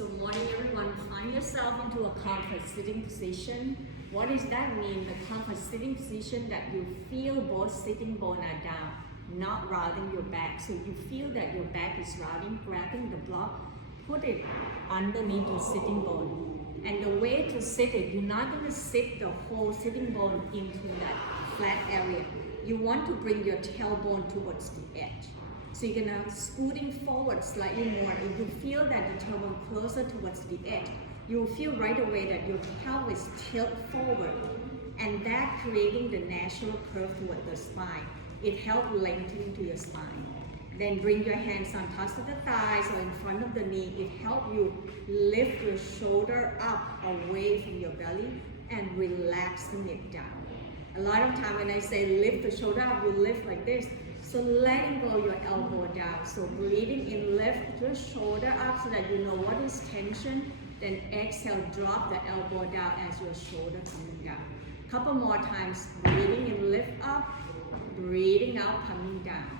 So morning everyone, find yourself into a comfort sitting position. What does that mean? The comfort sitting position that you feel both sitting bone are down, not rounding your back. So you feel that your back is rounding, grabbing the block, put it underneath your sitting bone. And the way to sit it, you're not going to sit the whole sitting bone into that flat area. You want to bring your tailbone towards the edge. So you're gonna scooting forward slightly more. If you feel that the tailbone closer towards the edge, you'll feel right away that your pelvis tilt forward, and that creating the natural curve toward the spine. It helps lengthen to your spine. Then bring your hands on top of the thighs or in front of the knee. It helps you lift your shoulder up away from your belly and relaxing it down. A lot of time when I say lift the shoulder up, you lift like this. So letting go your elbow down. So breathing in, lift your shoulder up so that you know what is tension. Then exhale, drop the elbow down as your shoulder coming down. Couple more times, breathing in, lift up, breathing out, coming down.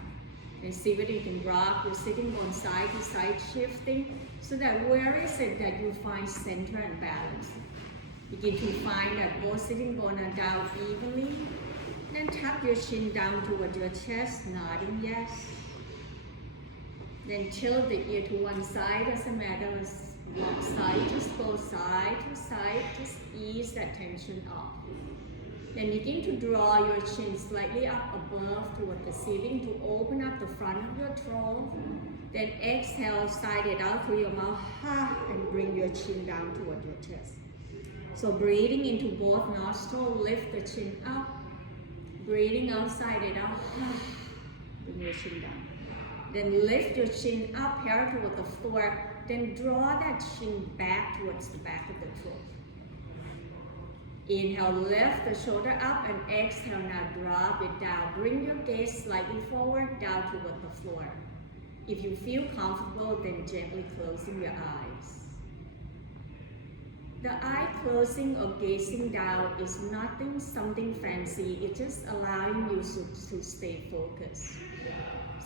And see whether you can rock your sitting bone side to side shifting so that where is it that you find center and balance. Begin to find that both sitting bones are down evenly. Then tap your chin down toward your chest, nodding yes. Then tilt the ear to one side, doesn't matter, one side, just go side to side, just ease that tension off. Then begin to draw your chin slightly up above toward the ceiling to open up the front of your throat. Then exhale, side it out through your mouth, and bring your chin down toward your chest. So breathing into both nostrils, lift the chin up. Breathing outside it out, bring your chin down. Then lift your chin up, hair toward the floor. Then draw that chin back towards the back of the throat. Inhale, lift the shoulder up, and exhale, now drop it down. Bring your gaze slightly forward, down toward the floor. If you feel comfortable, then gently closing your eyes. The eye closing or gazing down is something fancy. It's just allowing you to stay focused.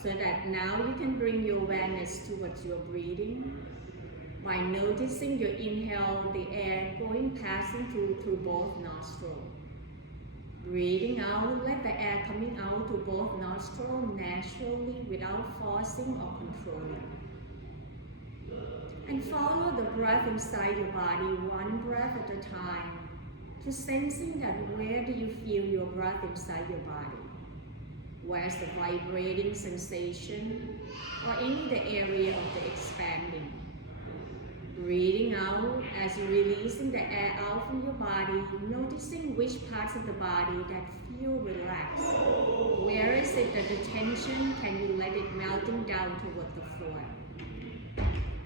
So that now you can bring your awareness towards your breathing by noticing your inhale, the air passing through both nostrils. Breathing out, let the air coming out to both nostrils naturally without forcing or controlling. And follow the breath inside your body, one breath at a time, to sensing that where do you feel your breath inside your body? Where's the vibrating sensation, or any the area of the expanding? Breathing out as you're releasing the air out from your body, noticing which parts of the body that feel relaxed. Where is it that the tension, can you let it melting down toward the floor?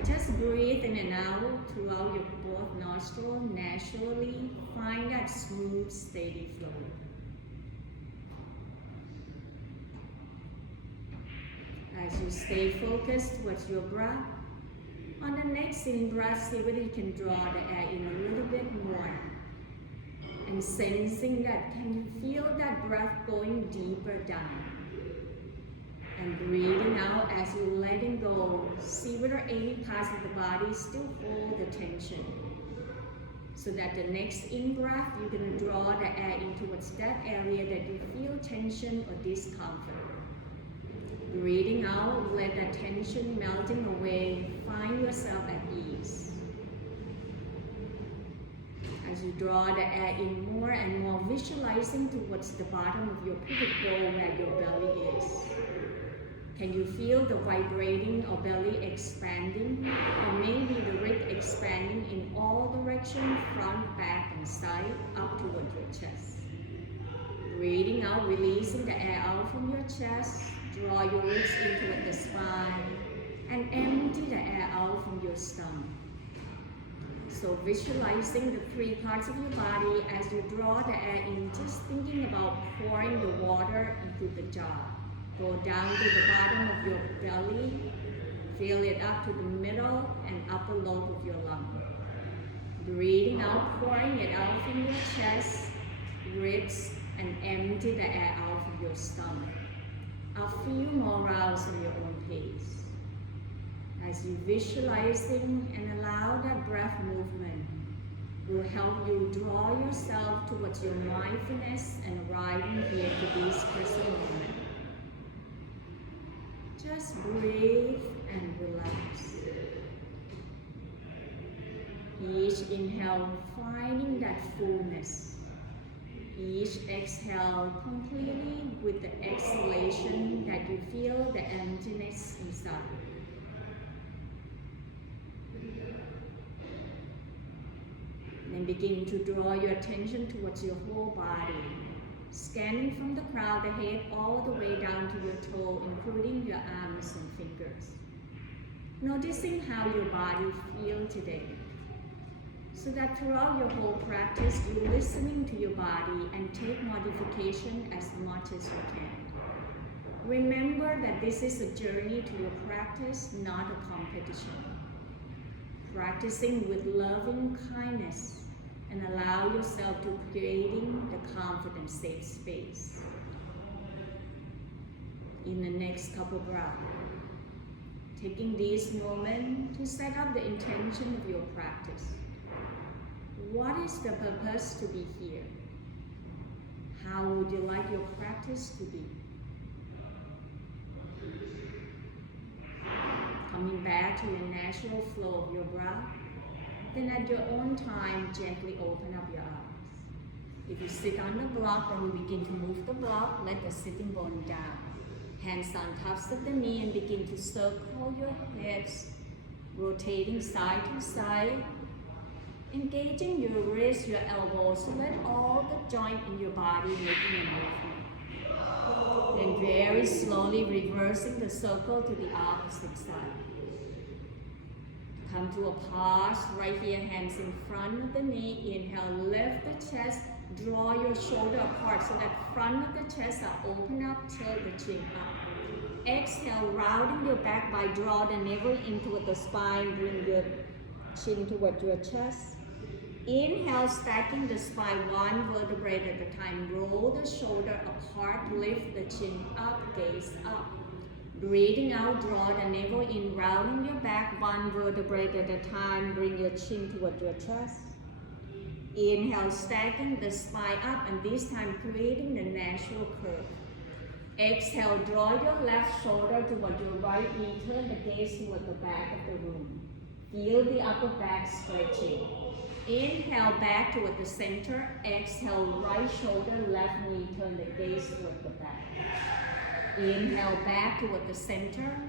Just breathe in and out throughout your both nostrils naturally. Find that smooth, steady flow. As you stay focused towards your breath, on the next in-breath, see whether you can draw the air in a little bit more. And sensing that, can you feel that breath going deeper down? And breathing out as you're letting go. See whether any parts of the body still hold the tension. So that the next in-breath, you're going to draw the air in towards that area that you feel tension or discomfort. Breathing out, let that tension melting away. Find yourself at ease. As you draw the air in more and more, visualizing towards the bottom of your pubic bowl where your belly is. Can you feel the vibrating or belly expanding, or maybe the rib expanding in all directions, front, back, and side, up toward your chest? Breathing out, releasing the air out from your chest. Draw your ribs into the spine, and empty the air out from your stomach. So visualizing the three parts of your body as you draw the air in, just thinking about pouring the water into the jar. Go down to the bottom of your belly, fill it up to the middle and upper lobe of your lung. Breathing out, pouring it out from your chest, ribs, and empty the air out from your stomach. A few more rounds in your own pace. As you visualizing and allow that breath movement, will help you draw yourself towards your mindfulness and arriving here to this present moment. Just breathe and relax. Each inhale, finding that fullness. Each exhale, completely with the exhalation that you feel the emptiness inside. Then begin to draw your attention towards your whole body, scanning from the crown of the head all the way down to your toe, including your arms and fingers. Noticing how your body feels today. So that throughout your whole practice, you're listening to your body and take modification as much as you can. Remember that this is a journey to your practice, not a competition. Practicing with loving kindness and allow yourself to creating the confident safe space. In the next couple breaths, taking this moment to set up the intention of your practice. What is the purpose to be here? How would you like your practice to be? Coming back to your natural flow of your breath, then at your own time, gently open up your eyes. If you sit on the block, then we begin to move the block, let the sitting bone down. Hands on tops of the knee and begin to circle your hips, rotating side to side. Engaging your wrists, your elbows, so let all the joint in your body making a movement. Then very slowly reversing the circle to the opposite side. Come to a pause right here, hands in front of the knee. Inhale, lift the chest, draw your shoulder apart so that front of the chest are open up, tilt the chin up. Exhale, rounding your back by draw the navel into the spine, bring your chin toward your chest. Inhale, stacking the spine one vertebrae at a time. Roll the shoulder apart, lift the chin up, gaze up. Breathing out, draw the navel in, rounding your back one vertebrae at a time. Bring your chin toward your chest. Inhale, stacking the spine up, and this time creating the natural curve. Exhale, draw your left shoulder toward your right knee. Turn the gaze toward the back of the room. Feel the upper back stretching. Inhale, back toward the center. Exhale, right shoulder, left knee, turn the gaze toward the back. Inhale, back toward the center.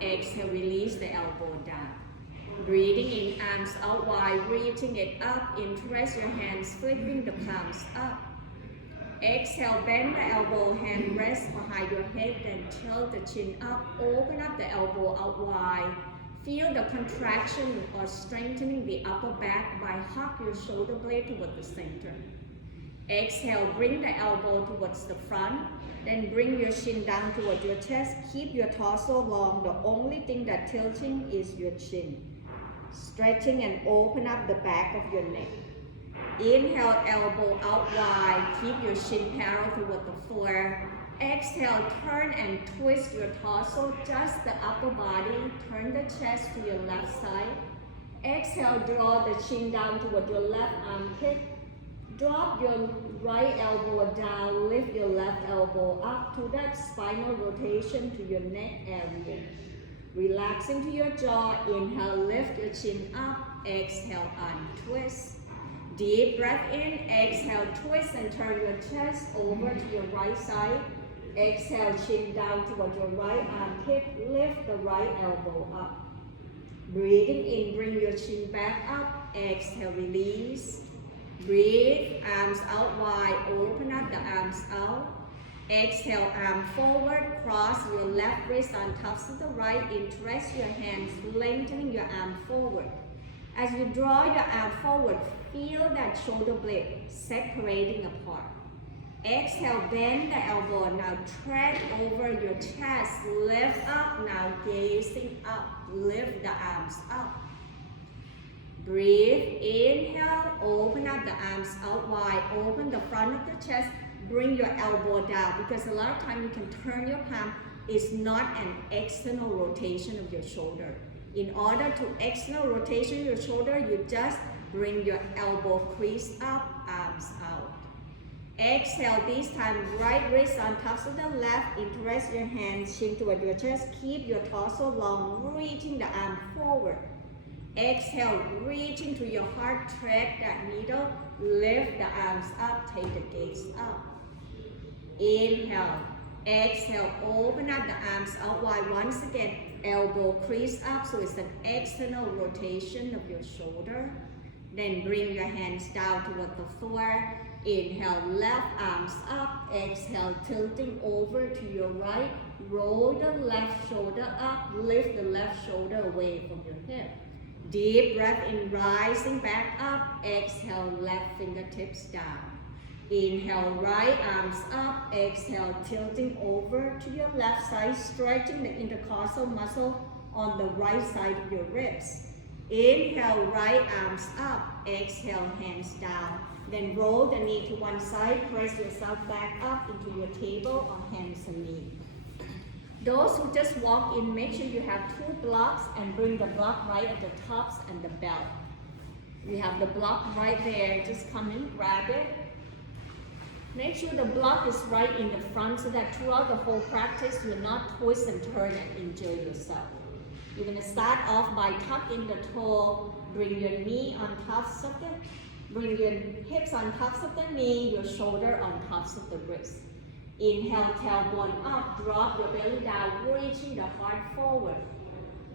Exhale, release the elbow down. Breathing in, arms out wide, reaching it up. Interlace your hands, flipping the palms up. Exhale, bend the elbow, hand rest behind your head, then tilt the chin up. Open up the elbow out wide. Feel the contraction or strengthening the upper back by hug your shoulder blade toward the center. Exhale, bring the elbow towards the front, then bring your chin down toward your chest. Keep your torso long. The only thing that tilting is your chin. Stretching and open up the back of your neck. Inhale, elbow out wide. Keep your chin parallel toward the floor. Exhale, turn and twist your torso, just the upper body. Turn the chest to your left side. Exhale, draw the chin down toward your left armpit. Drop your right elbow down, lift your left elbow up to that spinal rotation to your neck area. Relax into your jaw. Inhale, lift your chin up. Exhale, untwist. Deep breath in. Exhale, twist and turn your chest over to your right side. Exhale, chin down toward your right armpit. Lift the right elbow up. Breathing in, bring your chin back up. Exhale, release. Breathe, arms out wide. Open up the arms out. Exhale, arm forward. Cross your left wrist on top of the right. Interlace your hands, lengthening your arm forward. As you draw your arm forward, feel that shoulder blade separating apart. Exhale, bend the elbow. Now tread over your chest. Lift up. Now gazing up. Lift the arms up. Breathe. Inhale. Open up the arms out wide. Open the front of the chest. Bring your elbow down, because a lot of time you can turn your palm. It's not an external rotation of your shoulder. In order to external rotation your shoulder, you just bring your elbow crease up, arms out. Exhale, this time right wrist on top of the left, interlace your hands, chin toward your chest, keep your torso long, reaching the arm forward. Exhale, reaching to your heart, thread that needle, lift the arms up, take the gaze up. Inhale, exhale, open up the arms out wide once again, elbow crease up, so it's an external rotation of your shoulder. Then bring your hands down toward the floor. Inhale, left arms up, exhale, tilting over to your right, roll the left shoulder up, lift the left shoulder away from your hip. Deep breath in, rising back up, exhale, left fingertips down. Inhale, right arms up, exhale, tilting over to your left side, stretching the intercostal muscle on the right side of your ribs. Inhale, right arms up, exhale, hands down. Then roll the knee to one side, press yourself back up into your table on hands and knees. Those who just walk in, make sure you have 2 blocks and bring the block right at the tops and the belt. We have the block right there, just come in, grab it. Make sure the block is right in the front so that throughout the whole practice, you'll not twist and turn and injure yourself. You're going to start off by tucking the toe, bring your knee on tops of the, bring your hips on tops of the knee, your shoulder on tops of the wrist. Inhale, tailbone up, drop your belly down, reaching the heart forward.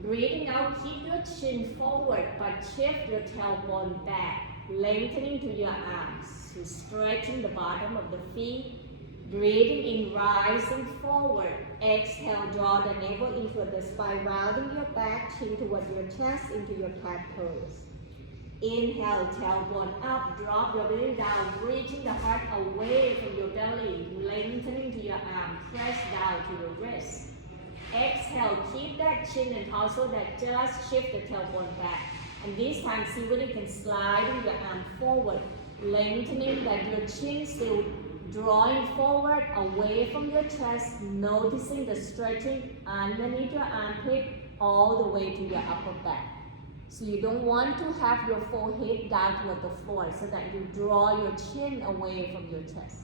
Breathing out, keep your chin forward, but shift your tailbone back, lengthening to your arms, so stretching the bottom of the feet. Breathing in, rising forward. Exhale, draw the navel into the spine, rounding your back, chin toward your chest, into your cat pose. Inhale, tailbone up, drop your belly down, reaching the heart away from your belly, lengthening to your arm, press down to your wrist. Exhale, keep that chin and torso that just shift the tailbone back. And this time, see whether you can slide your arm forward, lengthening that your chin still drawing forward away from your chest, noticing the stretching underneath your armpit all the way to your upper back. So you don't want to have your forehead down toward the floor so that you draw your chin away from your chest.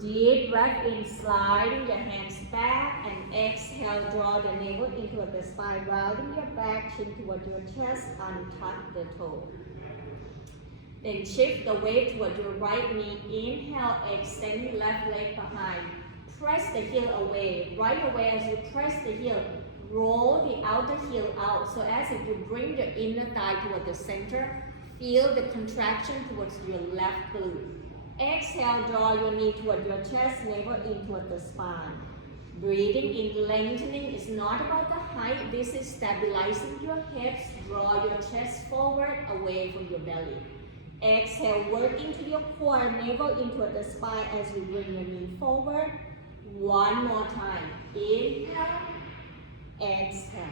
Deep breath in, sliding your hands back, and exhale, draw the navel into the spine, rounding your back, chin toward your chest, untuck the toe. Then shift the weight toward your right knee. Inhale, extending left leg behind. Press the heel away. Right away as you press the heel, roll the outer heel out. So as if you bring your inner thigh toward the center, feel the contraction towards your left glute. Exhale, draw your knee toward your chest, navel in toward the spine. Breathing in, lengthening is not about the height. This is stabilizing your hips. Draw your chest forward, away from your belly. Exhale, work into your core, navel into the spine as you bring your knee forward. One more time. Inhale, exhale.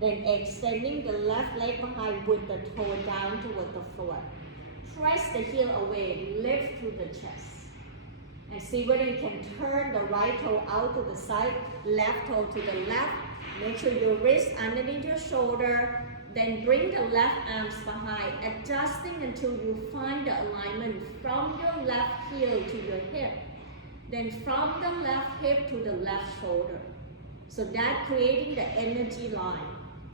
Then extending the left leg behind with the toe down toward the floor. Press the heel away, lift to the chest. And see whether you can turn the right toe out to the side, left toe to the left. Make sure your wrist underneath your shoulder. Then bring the left arms behind, adjusting until you find the alignment from your left heel to your hip. Then from the left hip to the left shoulder. So that creating the energy line.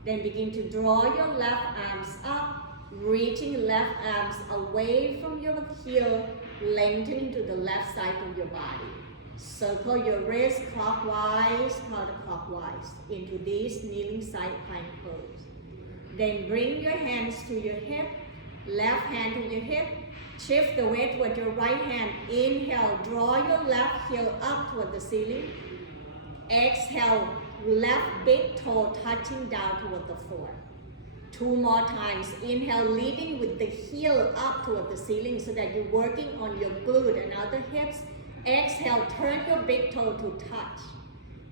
Then begin to draw your left arms up, reaching left arms away from your heel, lengthening to the left side of your body. Circle your wrist clockwise, counterclockwise into this kneeling side plank pose. Then bring your hands to your hip, left hand to your hip, shift the weight toward your right hand. Inhale, draw your left heel up toward the ceiling. Exhale, left big toe touching down toward the floor. 2 more times. Inhale, leading with the heel up toward the ceiling so that you're working on your glute and other hips. Exhale, turn your big toe to touch.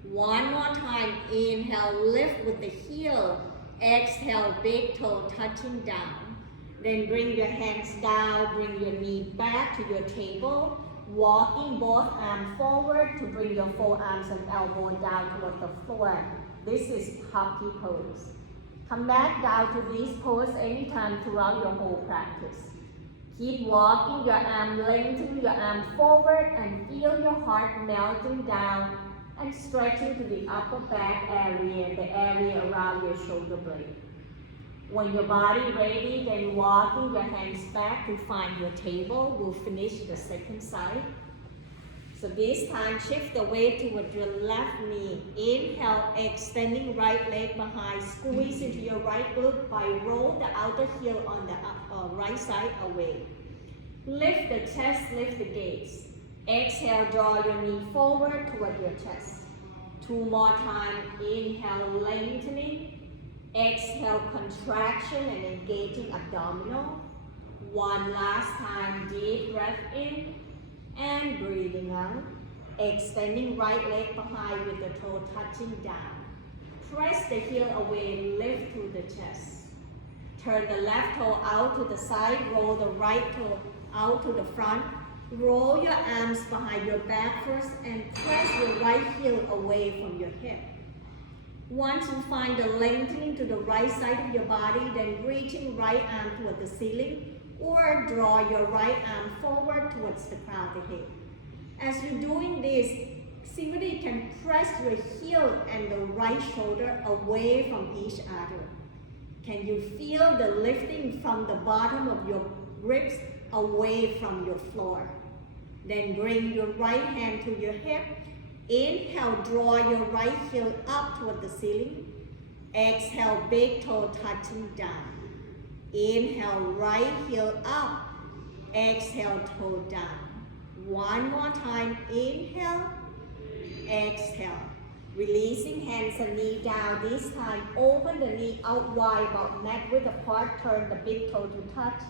1 more time. Inhale, lift with the heel. Exhale, big toe touching down. Then bring your hands down, bring your knee back to your table. Walking both arms forward to bring your forearms and elbow down toward the floor. This is puppy pose. Come back down to this pose anytime throughout your whole practice. Keep walking your arm, lengthening your arm forward and feel your heart melting down and stretching to the upper back area, the area around your shoulder blade. When your body ready, then walking your hands back to find your table. We'll finish the second side. So this time, shift the weight towards your left knee. Inhale, extending right leg behind. Squeeze into your right glute by roll the outer heel on the right side away. Lift the chest, lift the gaze. Exhale, draw your knee forward toward your chest. 2 more times. Inhale, lengthening. Exhale, contraction and engaging abdominal. 1 last time, deep breath in. And breathing out, extending right leg behind with the toe touching down. Press the heel away, lift to the chest. Turn the left toe out to the side, roll the right toe out to the front. Roll your arms behind your back first and press your right heel away from your hip. Once you find the lengthening to the right side of your body, then reaching right arm toward the ceiling, or draw your right arm forward towards the crown of the head. As you're doing this, see whether you can press your heel and the right shoulder away from each other. Can you feel the lifting from the bottom of your ribs away from your floor? Then bring your right hand to your hip. Inhale, draw your right heel up toward the ceiling. Exhale, big toe touching down. Inhale, right heel up. Exhale, toe down. 1 more time. Inhale. Exhale. Releasing hands and knee down. This time, open the knee out wide, about neck width apart. Turn the big toe to touch.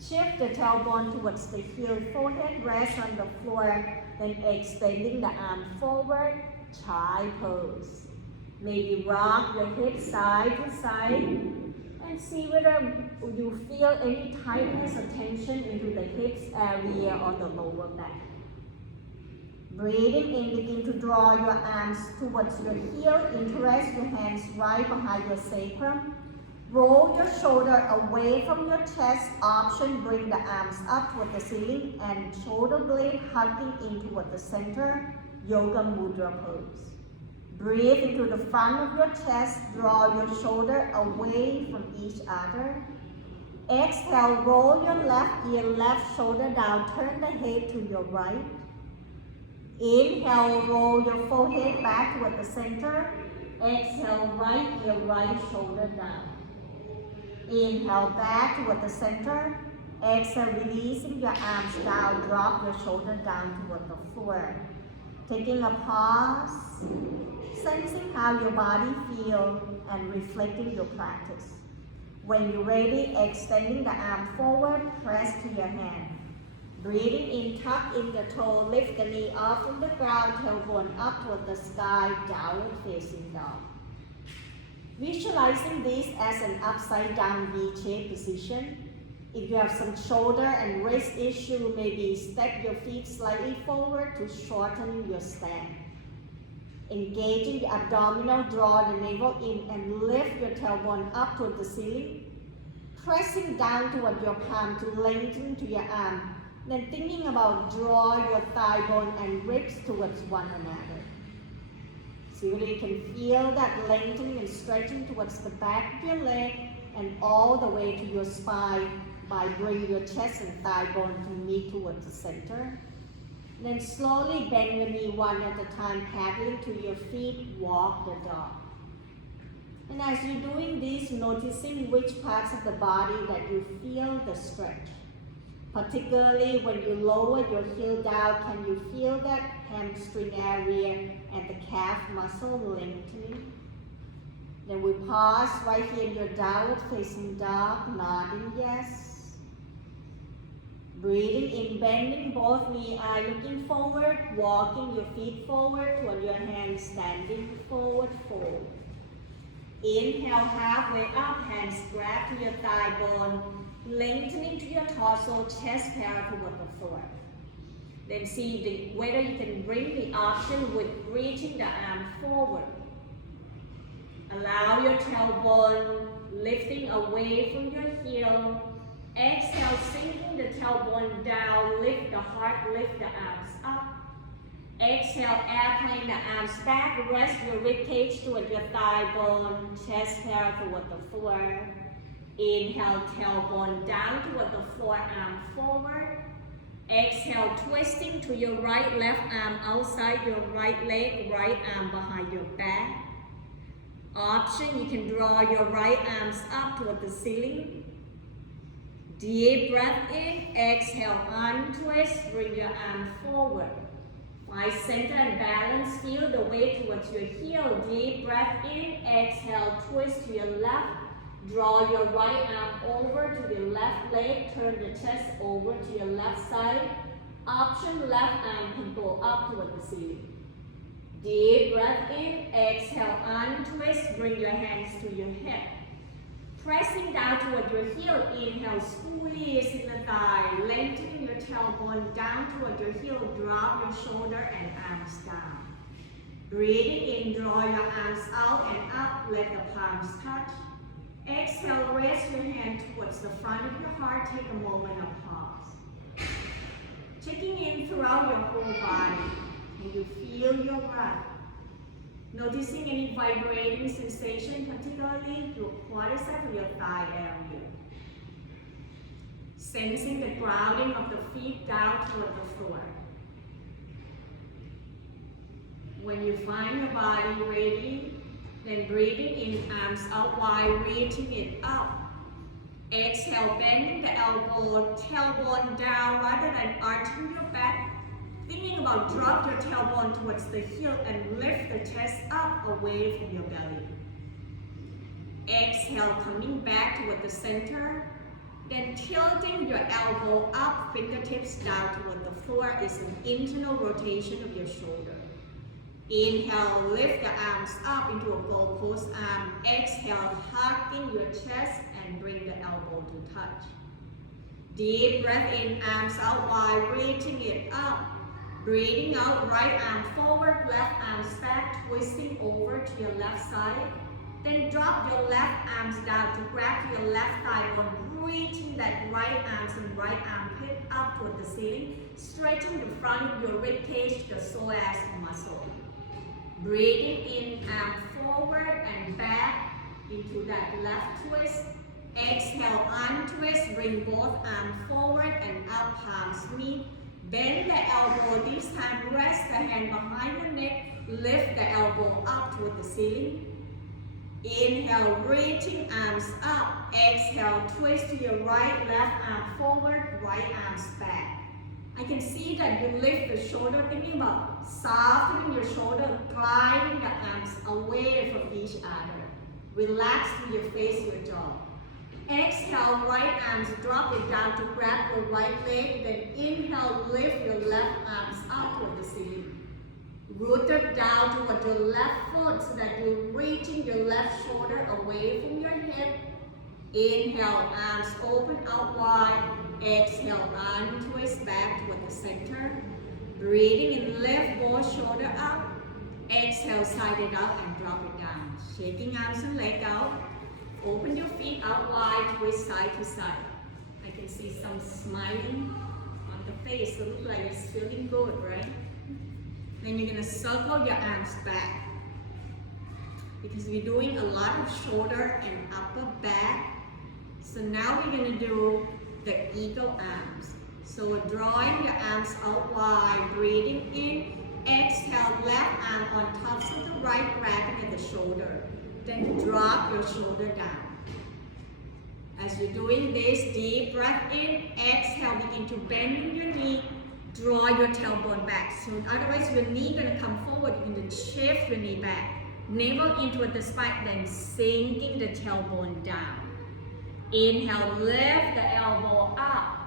Shift the tailbone towards the heel. Forehead rest on the floor. Then extending the arm forward. Chai pose. Maybe rock your hips side to side. And see whether you feel any tightness or tension into the hips area or the lower back. Breathing in, begin to draw your arms towards your heel. Interlace your hands right behind your sacrum. Roll your shoulder away from your chest. Option, bring the arms up toward the ceiling and shoulder blade hugging in toward the center. Yoga Mudra pose. Breathe into the front of your chest. Draw your shoulder away from each other. Exhale, roll your left ear, left shoulder down. Turn the head to your right. Inhale, roll your forehead back toward the center. Exhale, right ear, right shoulder down. Inhale, back toward the center. Exhale, releasing your arms down. Drop your shoulder down toward the floor. Taking a pause. Sensing how your body feels and reflecting your practice. When you're ready, extending the arm forward, press to your hand. Breathing in, tuck in the toe, lift the knee off from the ground, tailbone up toward the sky, downward facing dog. Visualizing this as an upside down V-shaped position. If you have some shoulder and wrist issue, maybe step your feet slightly forward to shorten your stand. Engaging the abdominal, draw the navel in and lift your tailbone up toward the ceiling. Pressing down toward your palm to lengthen to your arm. Then thinking about draw your thigh bone and ribs towards one another. See whether you can feel that lengthening and stretching towards the back of your leg and all the way to your spine by bringing your chest and thigh bone to meet towards the center. Then slowly bend your knee one at a time, paddling to your feet, walk the dog. And as you're doing this, noticing which parts of the body that you feel the stretch. Particularly when you lower your heel down, can you feel that hamstring area and the calf muscle lengthening? Then we pause right here in your downward facing dog, nodding yes. Breathing in, bending both knee, eye looking forward, walking your feet forward toward your hands, standing forward, fold. Inhale, halfway up, hands grab to your thigh bone, lengthening to your torso, chest parallel toward the floor. Then see whether you can bring the option with reaching the arm forward. Allow your tailbone lifting away from your heel. Exhale, sinking the tailbone down, lift the heart, lift the arms up. Exhale, airplane the arms back, rest your rib cage toward your thigh bone, chest hair toward the floor. Inhale, tailbone down toward the forearm forward. Exhale, twisting to your right, left arm outside your right leg, right arm behind your back. Option, you can draw your right arms up toward the ceiling. Deep breath in, exhale, untwist, bring your arm forward. Find center and balance, feel the weight towards your heel. Deep breath in, exhale, twist to your left. Draw your right arm over to the left leg, turn the chest over to your left side. Option, left arm can go up toward the ceiling. Deep breath in, exhale, untwist, bring your hands to your hip. Pressing down toward your heel, inhale, squeeze in the thigh, lengthening your tailbone down toward your heel, drop your shoulder and arms down. Breathing in, draw your arms out and up, let the palms touch. Exhale, raise your hand towards the front of your heart, take a moment of pause. Checking in throughout your whole body, can you feel your breath? Noticing any vibrating sensation, particularly your quadricep or your thigh area. Sensing the grounding of the feet down toward the floor. When you find your body ready, then breathing in, arms out wide, reaching it up. Exhale, bending the elbow, tailbone down rather than arching your back. Thinking about drop your tailbone towards the heel and lift the chest up away from your belly. Exhale, coming back toward the center. Then tilting your elbow up, fingertips down toward the floor is an internal rotation of your shoulder. Inhale, lift the arms up into a goalpost arm. Exhale, hugging your chest and bring the elbow to touch. Deep breath in, arms out wide, reaching it up. Breathing out, right arm forward, left arms back, twisting over to your left side. Then drop your left arms down to grab your left thigh bone, reaching that right arms and right armpit up toward the ceiling, stretching the front of your rib cage, the psoas muscle. Breathing in, arm forward and back into that left twist. Exhale, untwist, bring both arms forward and up, palms meet. Bend the elbow, this time rest the hand behind your neck, lift the elbow up toward the ceiling. Inhale, reaching arms up. Exhale, twist to your right, left arm forward, right arms back. I can see that you lift the shoulder, thinking about softening your shoulder, gliding the arms away from each other. Relax through your face, your jaw. Exhale, right arms, drop it down to grab your right leg, then inhale, lift your left arms up toward the ceiling. Rooted down toward your left foot so that you're reaching your left shoulder away from your hip. Inhale, arms open out wide. Exhale, untwist back toward the center. Breathing in, lift both shoulder up. Exhale, side it out and drop it down. Shaking arms and leg out. Open your feet out wide, twist side to side. I can see some smiling on the face. It looks like it's feeling good, right? Then you're gonna circle your arms back because we're doing a lot of shoulder and upper back. So now we're gonna do the eagle arms. So drawing your arms out wide, breathing in, exhale, left arm on top of the right, grabbing at the shoulder. Then drop your shoulder down. As you're doing this, deep breath in, exhale, begin to bend your knee, draw your tailbone back. So otherwise your knee gonna come forward, you're gonna shift your knee back. Navel into the spine, then sinking the tailbone down. Inhale, lift the elbow up.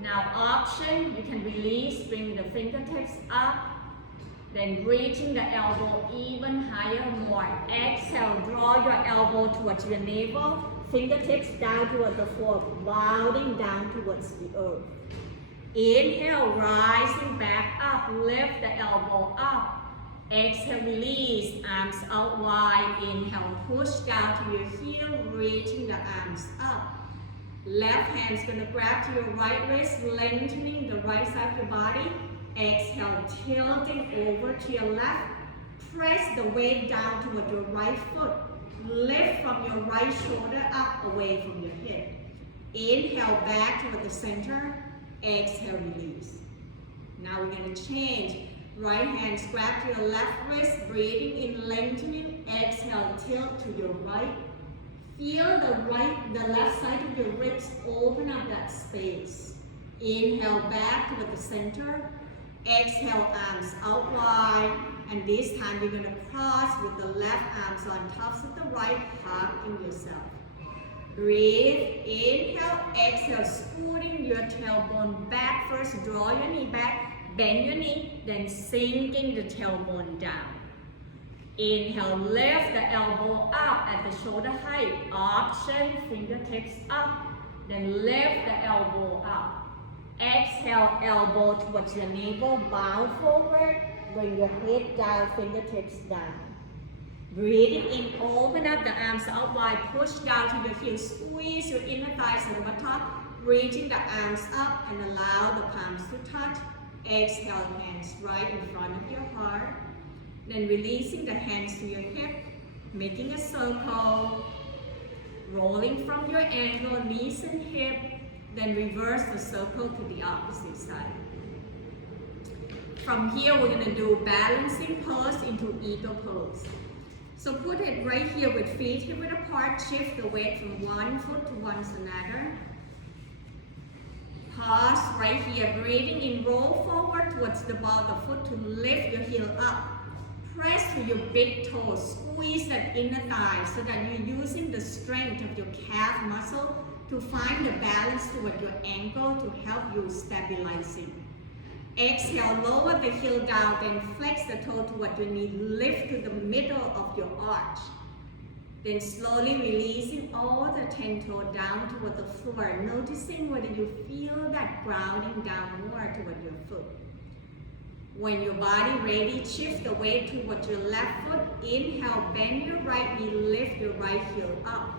Now option, you can release, bring the fingertips up. Then reaching the elbow even higher, more. Exhale, draw your elbow towards your navel, fingertips down toward the floor, bowing down towards the earth. Inhale, rising back up, lift the elbow up. Exhale, release, arms out wide. Inhale, push down to your heel, reaching the arms up. Left hand's gonna grab to your right wrist, lengthening the right side of your body. Exhale, tilting over to your left. Press the weight down toward your right foot. Lift from your right shoulder up, away from your hip. Inhale, back toward the center. Exhale, release. Now we're gonna change. Right hand grab to your left wrist, breathing in, lengthening. Exhale, tilt to your right. Feel the left side of your ribs open up that space. Inhale, back toward the center. Exhale, arms out wide. And this time you're gonna cross with the left arms on top of the right, hugging yourself. Breathe, inhale, exhale, scooting your tailbone back first. Draw your knee back. Bend your knee, then sinking the tailbone down. Inhale, lift the elbow up at the shoulder height. Option, fingertips up. Then lift the elbow up. Exhale, elbow towards your navel, bow forward. Bring your head down, fingertips down. Breathing in, open up the arms out wide. Push down to your heels. Squeeze your inner thighs and over top. Reaching the arms up and allow the palms to touch. Exhale, hands right in front of your heart. Then releasing the hands to your hip, making a circle. Rolling from your ankle, knees and hip. Then reverse the circle to the opposite side. From here, we're going to do balancing pose into eagle pose. So put it right here with feet hip width apart. Shift the weight from one foot to another. Pause right here, breathing in, roll forward towards the ball of the foot to lift your heel up. Press to your big toe, squeeze that inner thigh so that you're using the strength of your calf muscle to find the balance toward your ankle to help you stabilizing. Exhale, lower the heel down, then flex the toe toward your knee, lift to the middle of your arch. Then slowly releasing all the 10 toes down toward the floor, noticing whether you feel that grounding down more toward your foot. When your body ready, shift the weight toward your left foot. Inhale, bend your right knee, lift your right heel up.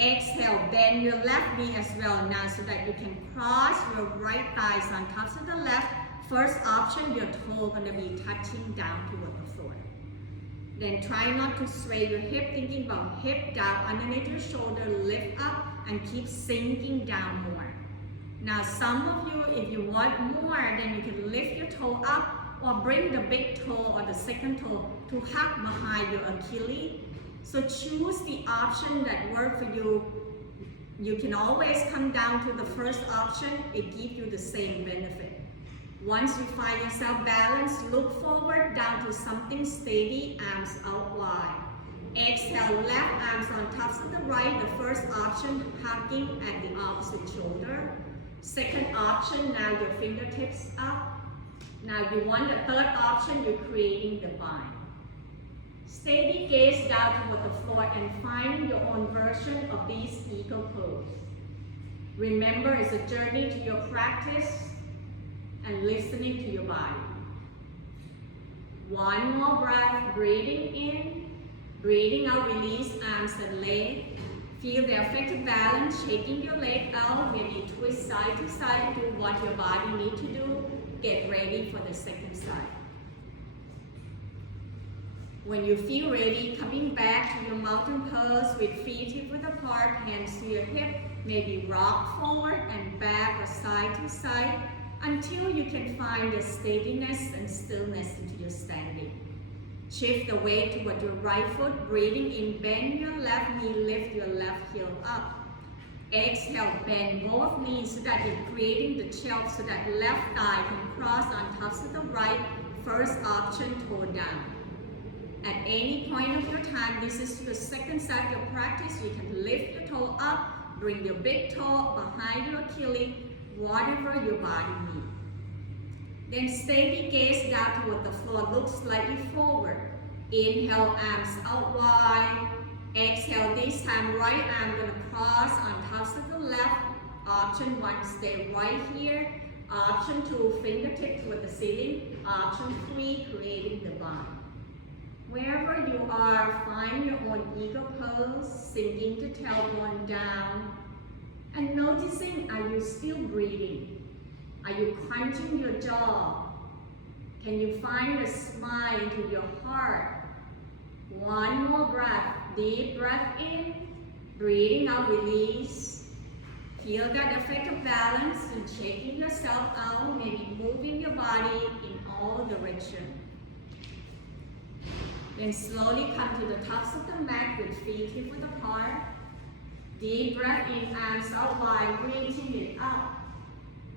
Exhale, bend your left knee as well now so that you can cross your right thighs on top of the left. First option, your toe gonna be touching down toward the floor. Then try not to sway your hip, thinking about hip down underneath your shoulder, lift up and keep sinking down more. Now some of you, if you want more, then you can lift your toe up or bring the big toe or the second toe to hug behind your Achilles. So choose the option that works for you. You can always come down to the first option, it gives you the same benefit. Once you find yourself balanced, look forward down to something steady, arms out wide. Exhale, left arms on top of the right, the first option, hugging at the opposite shoulder. Second option, now your fingertips up. Now if you want the third option, you're creating the bind. Steady gaze down toward the floor and finding your own version of this eagle pose. Remember, it's a journey to your practice and listening to your body. One more breath, breathing in, breathing out, release arms and legs. Feel the effective balance, shaking your leg out, maybe twist side to side, do what your body needs to do. Get ready for the second side. When you feel ready, coming back to your mountain pose with feet hip width apart, hands to your hip, maybe rock forward and back or side to side until you can find the steadiness and stillness into your standing. Shift the weight toward your right foot, breathing in, bend your left knee, lift your left heel up. Exhale, bend both knees so that you're creating the shelf so that left thigh can cross on top of the right. First option, toe down. At any point of your time, this is the second side of your practice, you can lift your toe up, bring your big toe behind your Achilles, whatever your body needs. Then steady gaze down toward the floor, look slightly forward. Inhale, arms out wide. Exhale, this time right arm gonna cross on top of the left. Option one, stay right here. Option two, fingertips toward the ceiling. option 3, creating the bind. Wherever you are, find your own eagle pose, sinking the tailbone down, and noticing, are you still breathing? Are you clenching your jaw? Can you find a smile into your heart? One more breath, deep breath in, breathing out, release. Feel that effect of balance in shaking yourself out, maybe moving your body in all directions. Then slowly come to the tops of the mat with feet hip width apart. Deep breath in, arms out wide, reaching it up.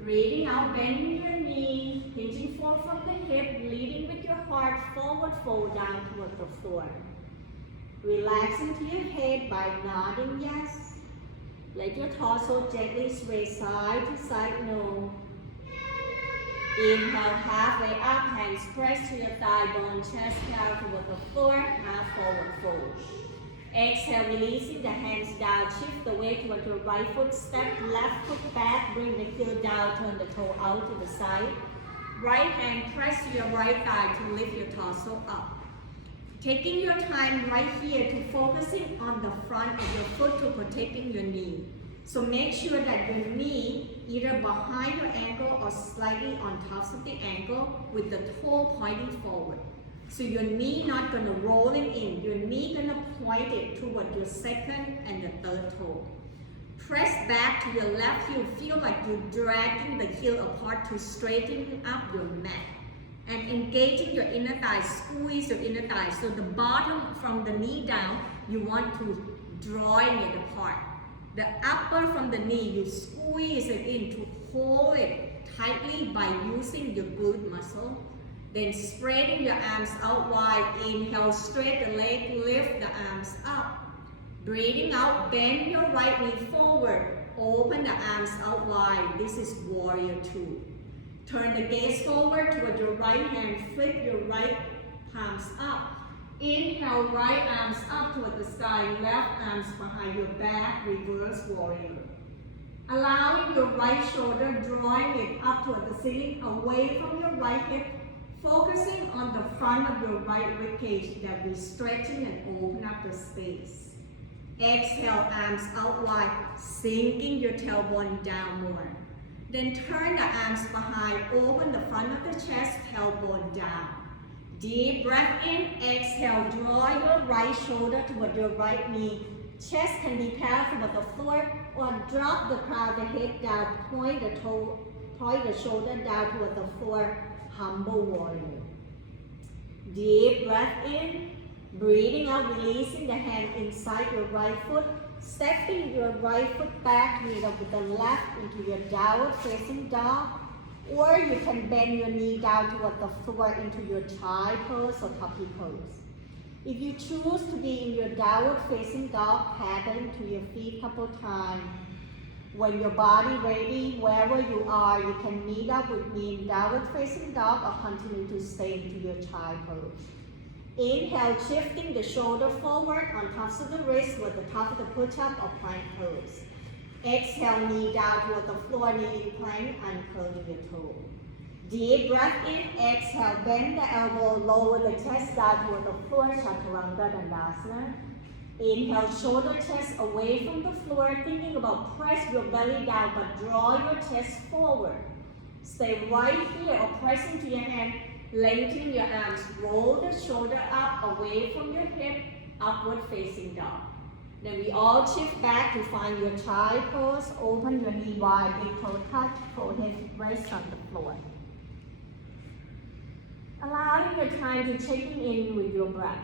Breathing out, bending your knee, hinging forward from the hip, leading with your heart, forward fold down toward the floor. Relax into your head by nodding yes. Let your torso gently sway side to side, no. Inhale, halfway up, hands press to your thigh bone, chest down toward the floor, half forward fold. Exhale, releasing the hands down, shift the weight toward your right foot, step left foot back, bring the heel down, turn the toe out to the side. Right hand press to your right thigh to lift your torso up. Taking your time right here to focusing on the front of your foot to protecting your knee. So make sure that your knee either behind your ankle or slightly on top of the ankle with the toe pointing forward. So your knee not going to roll it in, your knee going to point it toward your second and the third toe. Press back to your left heel, feel like you're dragging the heel apart to straighten up your mat. And engaging your inner thigh, squeeze your inner thigh. So the bottom from the knee down, you want to drawing it apart. The upper from the knee, you squeeze it in to hold it tightly by using your glute muscle. Then spreading your arms out wide. Inhale, straight the leg, lift the arms up. Breathing out, bend your right knee forward. Open the arms out wide. This is warrior 2. Turn the gaze forward toward your right hand. Flip your right palms up. Inhale, right arms up toward the sky. Left arms behind your back. Reverse warrior. Allowing your right shoulder, drawing it up toward the ceiling, away from your right hip. Focusing on the front of your right rib cage that we're stretching and open up the space. Exhale, arms out wide, sinking your tailbone down more. Then turn the arms behind, open the front of the chest, tailbone down. Deep breath in, exhale, draw your right shoulder toward your right knee. Chest can be parallel toward the floor or drop the crown of the head down, point the shoulder down toward the floor. Humble warrior. Deep breath in, breathing out, releasing the hand inside your right foot, stepping your right foot back, meet up with the left into your downward facing dog, or you can bend your knee down toward the floor into your child pose or puppy pose. If you choose to be in your downward facing dog, paddle to your feet a couple times. When your body ready, wherever you are, you can meet up with me in downward facing dog or continue to stay into your child pose. Inhale, shifting the shoulder forward on tops of the wrist with the top of the push-up or plank pose. Exhale, knee down toward the floor, kneeling plank, uncurling your toe. Deep breath in, exhale, bend the elbow, lower the chest down toward the floor, Chaturanga Dandasana. Inhale, shoulder chest away from the floor, thinking about press your belly down, but draw your chest forward. Stay right here or press into your hand, lengthen your arms, roll the shoulder up away from your hip, upward facing dog. Then we all shift back to find your child pose, open your knee wide, big toe touch, forehead rest on the floor. Allowing your time to checking in with your breath.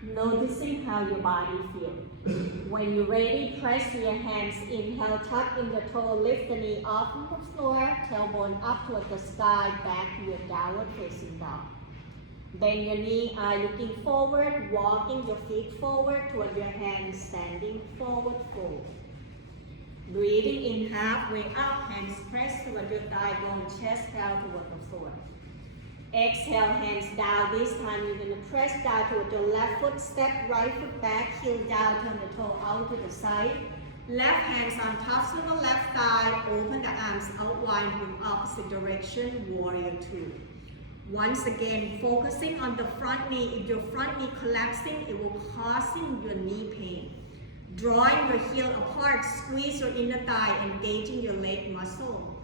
Noticing how your body feels. When you're ready, press your hands. Inhale, tuck in the toe, lift the knee off from the floor, tailbone up toward the sky, back to your downward facing dog. Bend your knee, looking forward, walking your feet forward toward your hands, standing forward fold. Breathing in halfway up, hands pressed toward your thigh bone, chest down toward the floor. Exhale, hands down. This time you're going to press down toward your left foot, step right foot back, heel down, turn the toe out to the side. Left hands on tops of the left thigh, open the arms out wide in opposite direction, warrior 2. Once again, focusing on the front knee. If your front knee collapsing, it will causing your knee pain. Drawing your heel apart, squeeze your inner thigh, engaging your leg muscle.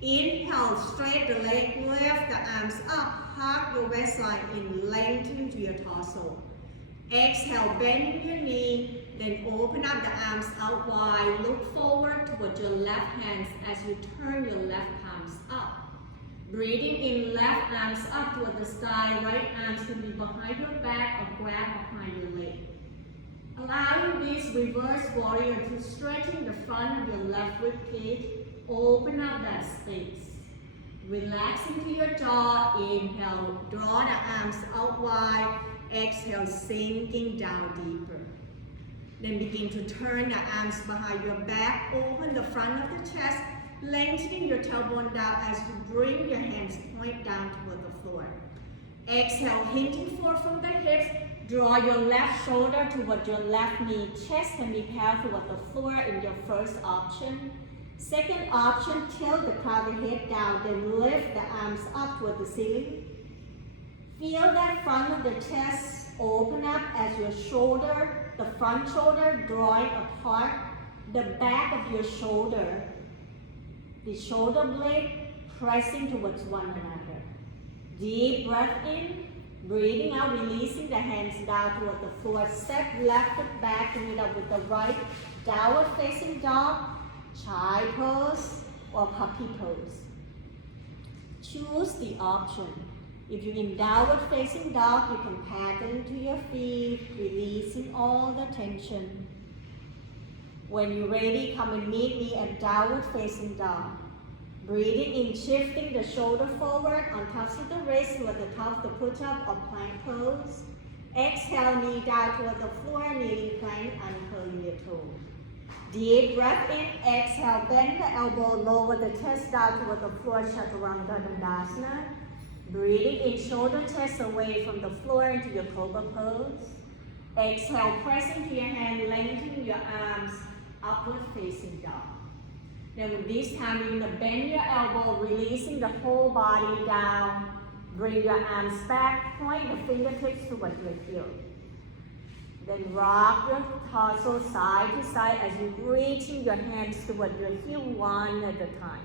Inhale, straight the leg, lift the arms up, hug your waistline in, lengthen to your torso. Exhale, bending your knee, then open up the arms out wide. Look forward towards your left hands as you turn your left palms up. Breathing in, left arms up toward the sky, right arms can be behind your back or grab behind your leg. Allowing this reverse warrior to stretching the front of your left rib cage, open up that space. Relax into your jaw, inhale, draw the arms out wide, exhale, sinking down deeper. Then begin to turn the arms behind your back, open the front of the chest, lengthening your tailbone down as you bring your hands point down toward the floor. Exhale, hinging forward from the hips, draw your left shoulder toward your left knee. Chest can be parallel toward the floor in your first option. Second option, tilt the crown of the head down, then lift the arms up toward the ceiling. Feel that front of the chest open up as your shoulder, the front shoulder drawing apart, the back of your shoulder, the shoulder blade pressing towards one another. Deep breath in, breathing out, releasing the hands down toward the floor. Step left foot back to meet up with the right. Downward facing dog, child pose, or puppy pose. Choose the option. If you're in downward facing dog, you can paddle to your feet, releasing all the tension. When you're ready, come and meet me at downward facing dog. Breathing in, shifting the shoulder forward on tops of the wrist toward the top of the push-up or plank pose. Exhale, knee down toward the floor, kneeling plank, uncurling your toes. Deep breath in, exhale, bend the elbow, lower the chest down toward the floor, Chaturanga Dandasana. Breathing in, shoulder chest away from the floor into your cobra pose. Exhale, press into your hand, lengthen your arms, upward facing dog. Then with this time, you're going to bend your elbow, releasing the whole body down. Bring your arms back, point the fingertips towards your heel. Then rock your torso side to side as you reach your hands toward your heel one at a time.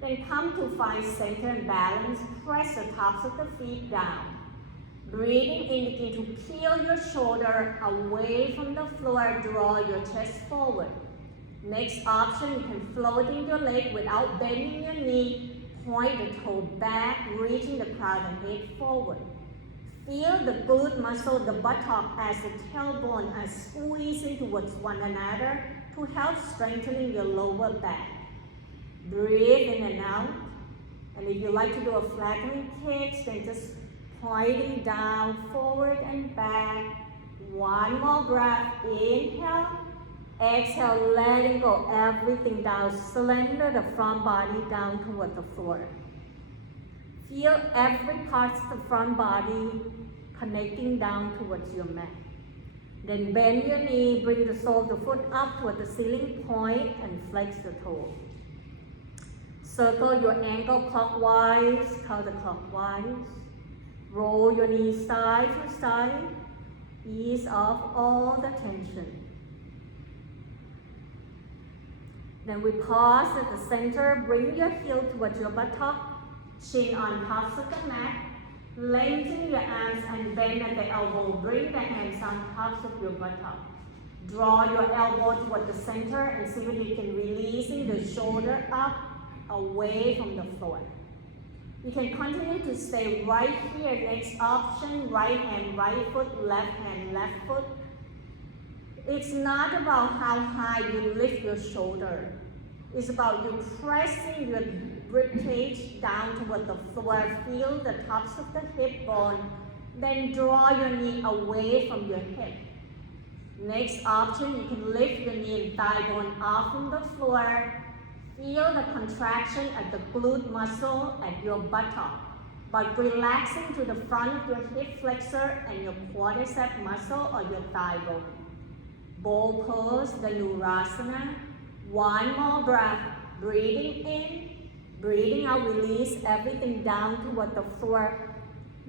Then come to find center and balance. Press the tops of the feet down. Breathing in, begin to peel your shoulder away from the floor. Draw your chest forward. Next option, you can float in your leg without bending your knee. Point the toe back, reaching the crown of the head forward. Feel the glute muscle, the buttock, as the tailbone are squeezing towards one another to help strengthening your lower back. Breathe in and out. And if you like to do a flattening kick, then just pointing down, forward and back. One more breath. Inhale. Exhale, letting go everything down. Slender the front body down toward the floor. Feel every part of the front body connecting down towards your mat. Then bend your knee, bring the sole of the foot up toward the ceiling point and flex the toe. Circle your ankle clockwise, counterclockwise. Roll your knees side to side. Ease off all the tension. Then we pause at the center, bring your heel towards your buttock, chin on tops of the mat, lengthen your arms and bend at the elbow, bring the hands on tops of your buttock. Draw your elbow toward the center and see if you can releasing the shoulder up, away from the floor. You can continue to stay right here. Next option, right hand, right foot, left hand, left foot. It's not about how high you lift your shoulder. It's about you pressing your rib cage down toward the floor. Feel the tops of the hip bone. Then draw your knee away from your hip. Next option, you can lift your knee and thigh bone off from the floor. Feel the contraction at the glute muscle at your buttock, but relaxing to the front of your hip flexor and your quadricep muscle or your thigh bone. Bow pose, the Nurasana. One more breath. Breathing in, breathing out, release everything down toward the floor.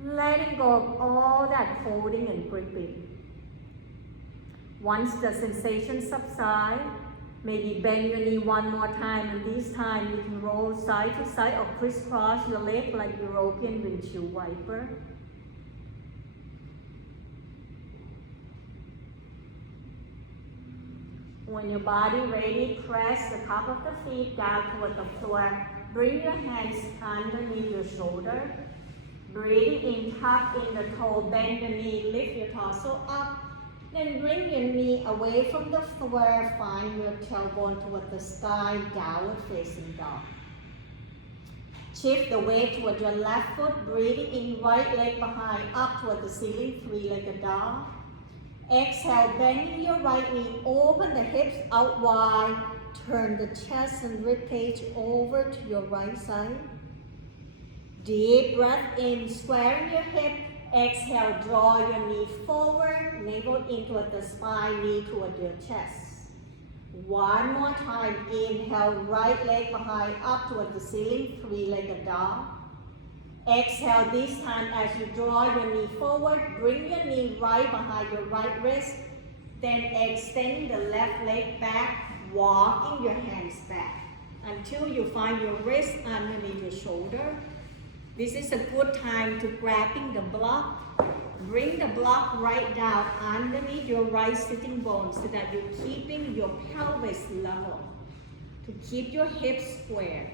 Letting go of all that holding and gripping. Once the sensation subsides, maybe bend your knee one more time, and this time you can roll side to side or crisscross your leg like European windshield wiper. When your body ready, press the top of the feet down toward the floor. Bring your hands underneath your shoulder. Breathing in, tuck in the toe, bend the knee, lift your torso up. Then bring your knee away from the floor, find your tailbone toward the sky, downward facing dog. Shift the weight toward your left foot, breathing in, right leg behind, up toward the ceiling, three-legged dog. Exhale, bend your right knee, open the hips out wide, turn the chest and ribcage over to your right side. Deep breath in, squaring your hip. Exhale, draw your knee forward, navel in toward the spine, knee toward your chest. One more time, inhale, right leg behind, up toward the ceiling, three-legged dog. Exhale, this time as you draw your knee forward, bring your knee right behind your right wrist, then extend the left leg back, walking your hands back until you find your wrist underneath your shoulder. This is a good time to grabbing the block. Bring the block right down underneath your right sitting bone so that you're keeping your pelvis level. To keep your hips square.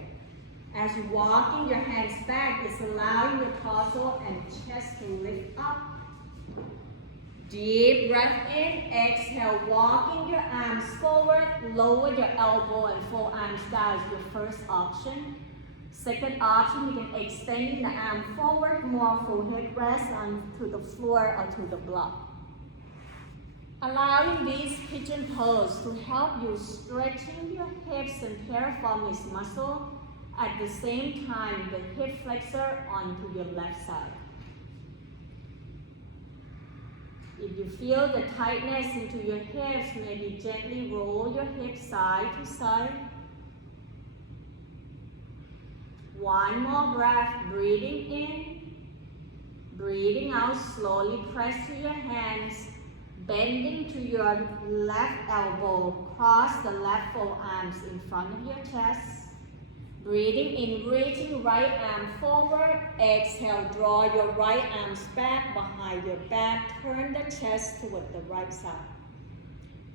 As you're walking your hands back, it's allowing your torso and chest to lift up. Deep breath in, exhale, walking your arms forward, lower your elbow and forearms down is your first option. Second option, you can extend the arm forward, more full head rest onto the floor or to the block. Allowing these pigeon pose to help you stretching your hips and piriformis muscle. At the same time, the hip flexor onto your left side. If you feel the tightness into your hips, maybe gently roll your hips side to side. One more breath, breathing in, breathing out, slowly press to your hands, bending to your left elbow, cross the left forearms in front of your chest. Breathing in, reaching right arm forward. Exhale, draw your right arms back behind your back. Turn the chest toward the right side.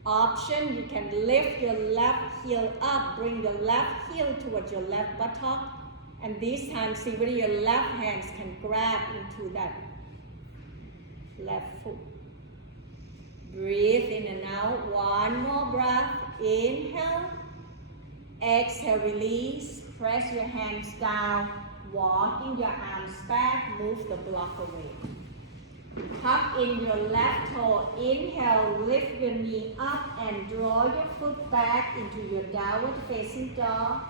Option, you can lift your left heel up. Bring the left heel towards your left buttock. And this time, see whether your left hands can grab into that left foot. Breathe in and out. One more breath. Inhale. Exhale, release. Press your hands down, walking your arms back, move the block away. Tuck in your left toe, inhale, lift your knee up and draw your foot back into your downward facing dog.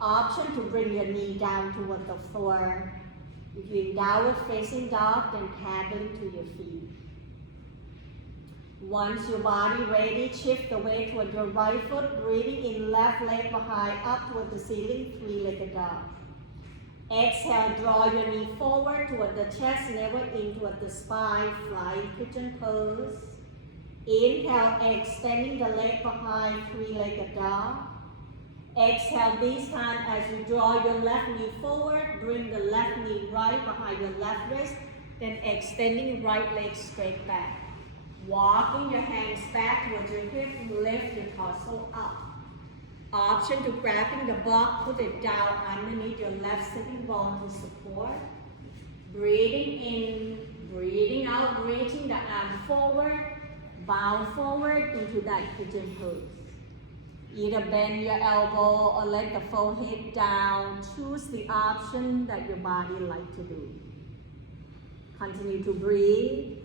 Option to bring your knee down toward the floor. If you're in downward facing dog, then paddling to your feet. Once your body ready, shift the weight toward your right foot, breathing in left leg behind, up toward the ceiling, three-legged dog. Exhale, draw your knee forward toward the chest, navel in toward the spine, flying pigeon pose. Inhale, extending the leg behind, three-legged dog. Exhale, this time as you draw your left knee forward, bring the left knee right behind your left wrist, then extending right leg straight back. Walking your hands back towards your hip, lift your torso up. Option to grabbing the block, put it down underneath your left sitting bone to support. Breathing in, breathing out, reaching the arm forward, bow forward into that pigeon pose. Either bend your elbow or let the forehead down. Choose the option that your body likes to do. Continue to breathe.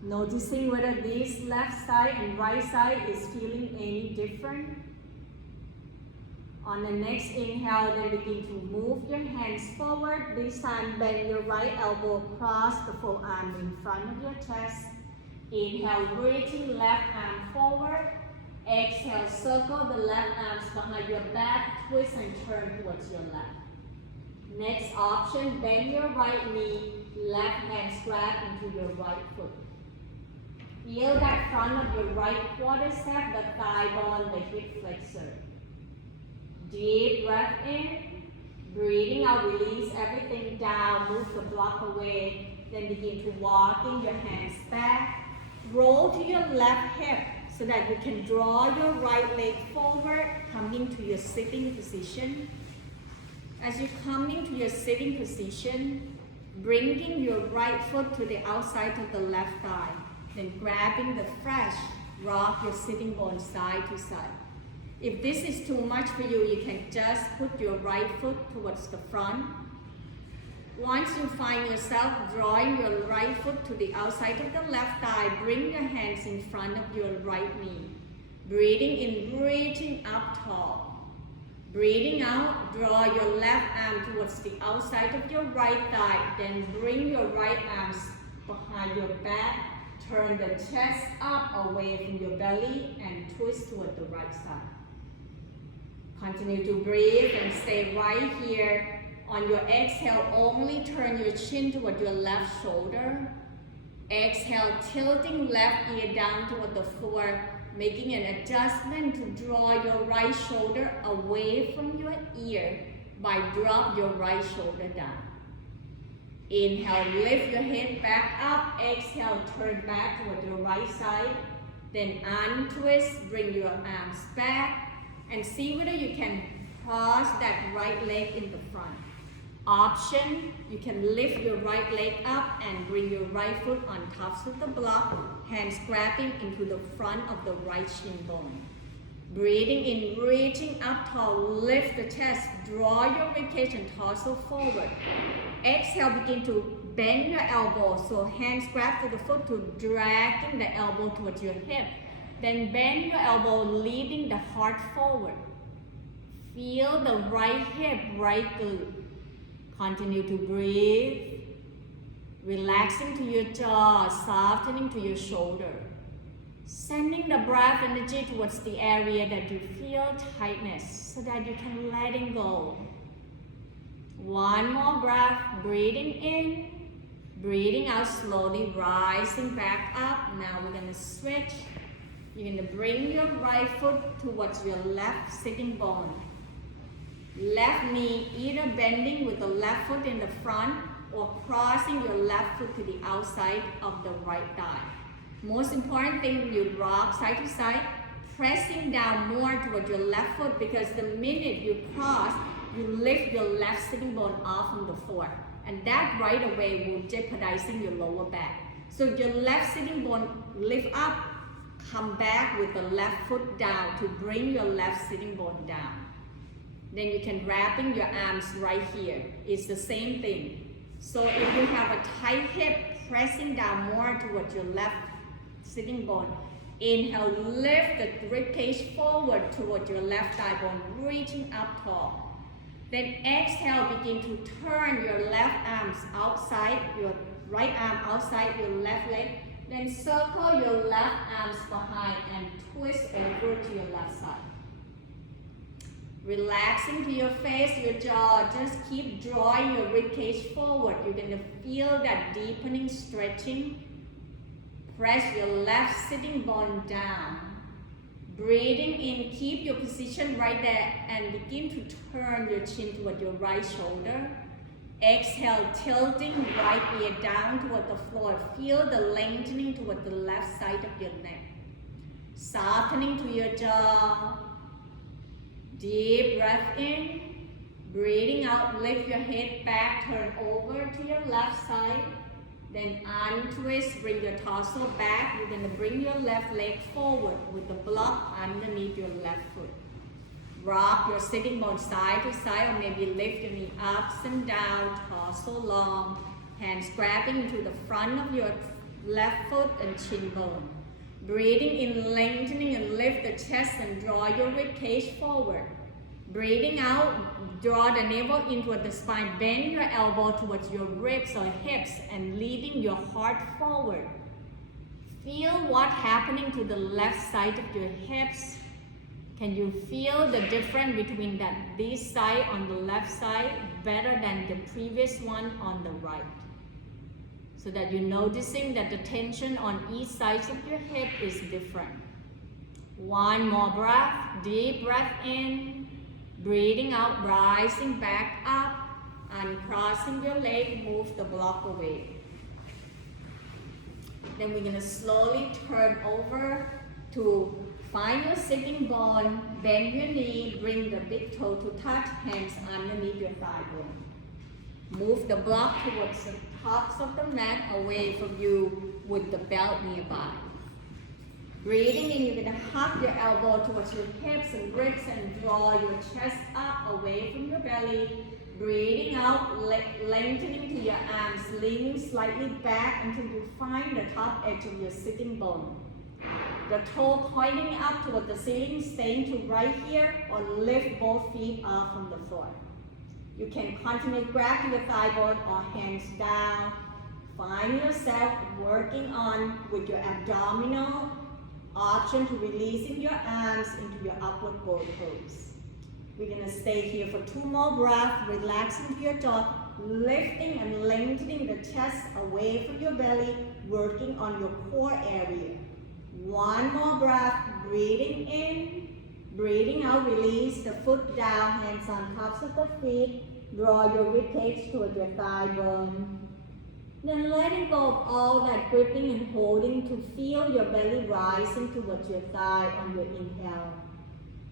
Noticing whether this left side and right side is feeling any different. On the next inhale, then begin to move your hands forward. This time, bend your right elbow across the forearm in front of your chest. Inhale, reaching left arm forward. Exhale, circle the left arms behind your back, twist and turn towards your left. Next option, bend your right knee, left hand strap into your right foot. Feel that front of your right quadricep, the thigh bone, the hip flexor. Deep breath in, breathing out, release everything down, move the block away, then begin to walking your hands back. Roll to your left hip so that you can draw your right leg forward, coming to your sitting position. As you come into your sitting position, bringing your right foot to the outside of the left thigh, then grabbing the fresh, rock your sitting bone side to side. If this is too much for you, you can just put your right foot towards the front. Once you find yourself drawing your right foot to the outside of the left thigh, bring your hands in front of your right knee. Breathing in, reaching up tall. Breathing out, draw your left arm towards the outside of your right thigh, then bring your right arms behind your back, turn the chest up away from your belly and twist toward the right side. Continue to breathe and stay right here. On your exhale, only turn your chin toward your left shoulder. Exhale, tilting left ear down toward the floor, making an adjustment to draw your right shoulder away from your ear by drop your right shoulder down. Inhale, lift your head back up. Exhale, turn back toward your right side. Then untwist, bring your arms back and see whether you can cross that right leg in the front. Option, you can lift your right leg up and bring your right foot on top of the block, hands grabbing into the front of the right shin bone. Breathing in, reaching up tall, lift the chest, draw your ribcage and torso forward. Exhale, begin to bend your elbow, so hands grab to the foot to dragging the elbow towards your hip. Then bend your elbow, leading the heart forward. Feel the right hip, right glute. Continue to breathe, relaxing to your jaw, softening to your shoulder. Sending the breath energy towards the area that you feel tightness so that you can let it go. One more breath, breathing in, breathing out slowly, rising back up. Now we're going to switch. You're going to bring your right foot towards your left sitting bone. Left knee either bending with the left foot in the front or crossing your left foot to the outside of the right thigh. Most important thing, you rock side to side, pressing down more toward your left foot because the minute you cross, you lift your left sitting bone off from the floor. And that right away will jeopardizing your lower back. So your left sitting bone lift up, come back with the left foot down to bring your left sitting bone down. Then you can wrapping your arms right here. It's the same thing. So if you have a tight hip, pressing down more towards your left sitting bone. Inhale, lift the ribcage forward toward your left thigh bone, reaching up tall. Then exhale, begin to turn your left arms outside, your right arm outside your left leg. Then circle your left arms behind and twist over to your left side. Relaxing to your face, your jaw, just keep drawing your ribcage forward. You're going to feel that deepening stretching. Press your left sitting bone down. Breathing in, keep your position right there and begin to turn your chin toward your right shoulder. Exhale, tilting right ear down toward the floor. Feel the lengthening toward the left side of your neck. Softening to your jaw. Deep breath in, breathing out, lift your head back, turn over to your left side, then untwist, bring your torso back. You're going to bring your left leg forward with the block underneath your left foot. Rock your sitting bone side to side or maybe lift your knee ups and down, torso long, hands grabbing into the front of your left foot and chin bone. Breathing in, lengthening and lift the chest and draw your ribcage forward. Breathing out, draw the navel in toward the spine. Bend your elbow towards your ribs or hips and leading your heart forward. Feel what's happening to the left side of your hips. Can you feel the difference between this side on the left side better than the previous one on the right? So that you're noticing that the tension on each side of your hip is different. One more breath, deep breath in, breathing out, rising back up, uncrossing your leg, move the block away. Then we're gonna slowly turn over to find your sitting bone, bend your knee, bring the big toe to touch, hands underneath your thigh bone. Move the block towards the tops of the mat, away from you with the belt nearby. Breathing in, you're gonna hug your elbow towards your hips and ribs and draw your chest up away from your belly. Breathing out, lengthening to your arms, leaning slightly back until you find the top edge of your sitting bone. The toe pointing up toward the ceiling, staying to right here, or lift both feet off from the floor. You can continue grab your thigh bone or hands down. Find yourself working on with your abdominal option to releasing your arms into your upward bow pose. We're gonna stay here for 2 more breaths, relaxing your jaw, lifting and lengthening the chest away from your belly, working on your core area. 1 more breath, breathing in, breathing out, release the foot down, hands on tops of the feet, draw your ribcage toward your thigh bone. Then letting go of all that gripping and holding to feel your belly rising towards your thigh on your inhale.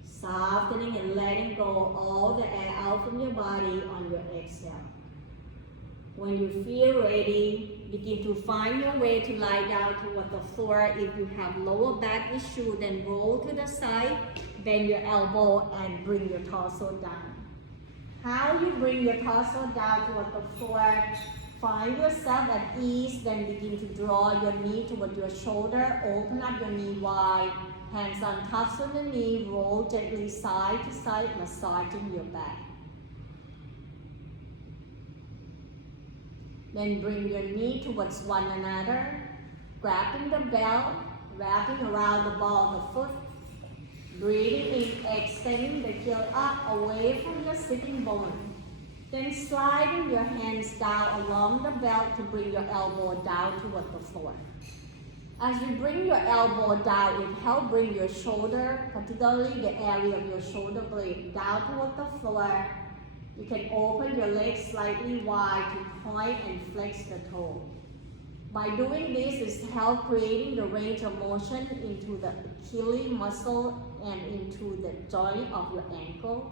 Softening and letting go all the air out from your body on your exhale. When you feel ready, begin to find your way to lie down toward the floor. If you have lower back issue, then roll to the side, bend your elbow and bring your torso down. How you bring your torso down toward the floor, find yourself at ease, then begin to draw your knee toward your shoulder, open up your knee wide, hands on tops of the knee, roll gently side to side, massaging your back. Then bring your knee towards one another, grabbing the belt, wrapping around the ball of the foot. Breathing in, extending the heel up away from your sitting bone. Then sliding your hands down along the belt to bring your elbow down toward the floor. As you bring your elbow down, it helps bring your shoulder, particularly the area of your shoulder blade, down toward the floor. You can open your legs slightly wide to point and flex the toe. By doing this, it's help creating the range of motion into the Achilles muscle and into the joint of your ankle.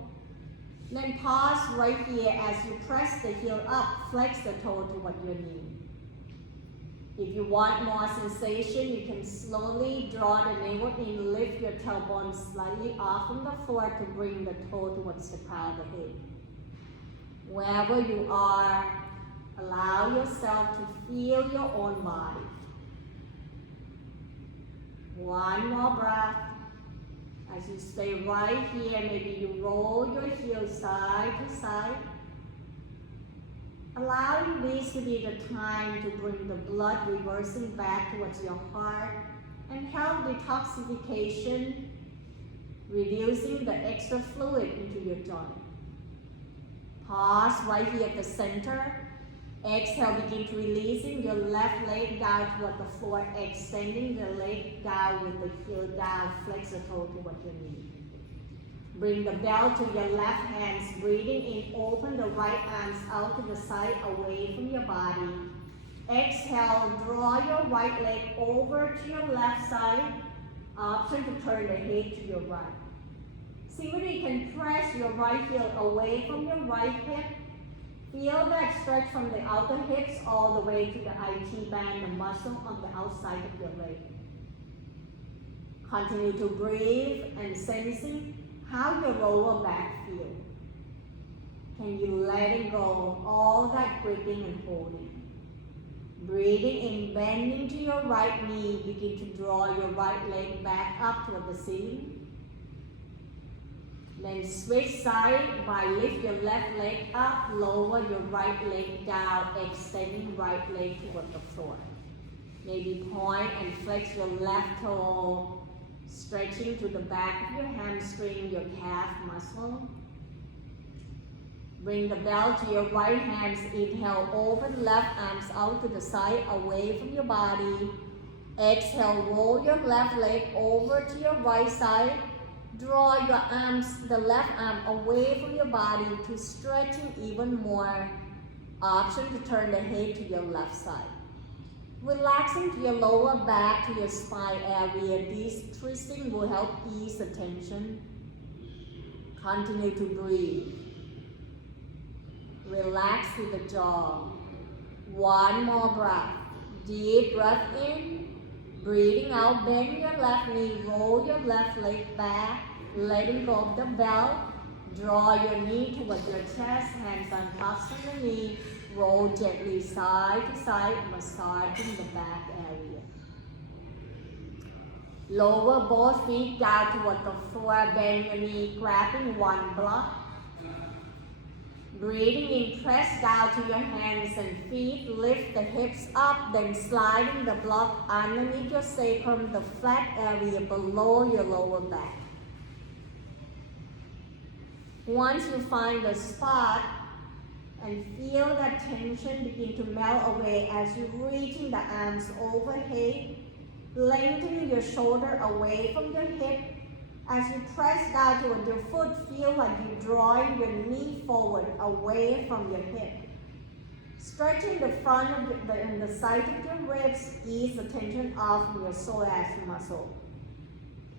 Then pause right here as you press the heel up, flex the toe toward your knee. If you want more sensation, you can slowly draw the navel in, lift your tailbone slightly off from the floor to bring the toe towards the crown of the head. Wherever you are, allow yourself to feel your own body. 1 more breath. As you stay right here, maybe you roll your heels side to side. Allowing this to be the time to bring the blood reversing back towards your heart and help detoxification, reducing the extra fluid into your joint. Pause right here at the center. Exhale, begin to releasing your left leg down toward the floor, extending the leg down with the heel down, flex the toe toward your knee. Bring the belt to your left hands, breathing in, open the right arms out to the side, away from your body. Exhale, draw your right leg over to your left side, option to turn the head to your right. See whether you can press your right heel away from your right hip. Feel that stretch from the outer hips all the way to the IT band, the muscle on the outside of your leg. Continue to breathe and sensing how your lower back feels. Can you let it go of all that gripping and holding? Breathing in, bending to your right knee, begin to draw your right leg back up toward the ceiling. Then switch side by lift your left leg up, lower your right leg down, extending right leg toward the floor. Maybe point and flex your left toe, Stretching to the back of your hamstring, your calf muscle. Bring the belt to your right hands. Inhale, open left arms out to the side, away from your body. Exhale, roll your left leg over to your right side. Draw your arms, the left arm away from your body to stretch you even more. Option to turn the head to your left side. Relaxing to your lower back, to your spine area. This twisting will help ease the tension. Continue to breathe. Relax to the jaw. One more breath. Deep breath in. Breathing out, bend your left knee, roll your left leg back, letting go of the belt. Draw your knee towards your chest, hands on tops of the knee. Roll gently side to side, massaging the back area. Lower both feet down toward the floor, bend your knee, grabbing one block. Breathing in, press down to your hands and feet, lift the hips up, then sliding the block underneath your sacrum, the flat area below your lower back. Once you find the spot and feel that tension begin to melt away as you reaching the arms overhead, lengthening your shoulder away from your hip. As you press down toward your foot, feel like you're drawing your knee forward away from your hip. Stretching the front of and the side of your ribs, ease the tension off from your psoas muscle.